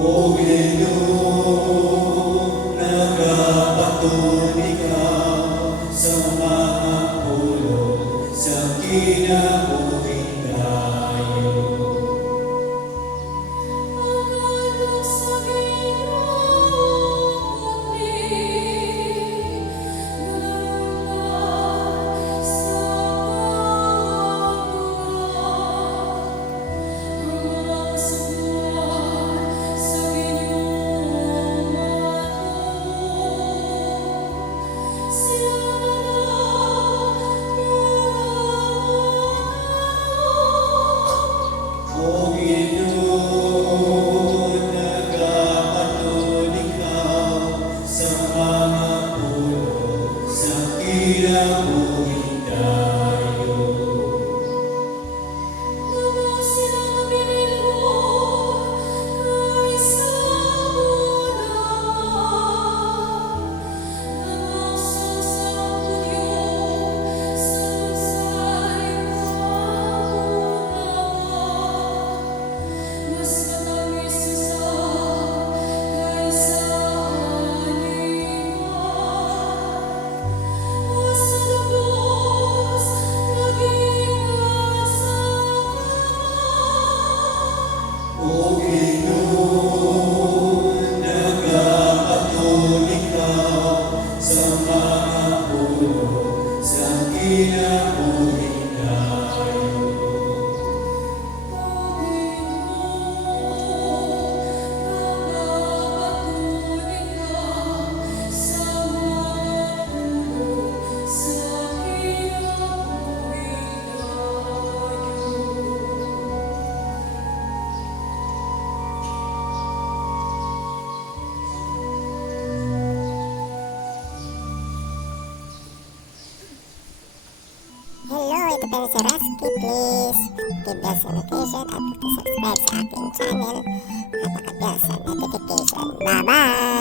O Ginoo, nagapatuloy ka sa mga pulo sa kinabuhi tayo. Ang sa Ginoo ni nagdaan sa pagbuhat, ang sumulat sa Ginoong ato, sila O Ginoo, nagapatuloy ka sa mga pulo sa kinabuhi tayo. Namo silang pinilhon kay sa bulan, namo sa pudyon sa say kabunawan, mas matamis sa kaysa aniwan, was sa lubos nagikan sa O Ginoo, nagapatuloy ka sa mga pulo sa kinabuhi tayo. Hello, ito pa rin si Rasky. Please give us a notification at subscribe sa aking channel at paka-bell sa notification. Bye-bye!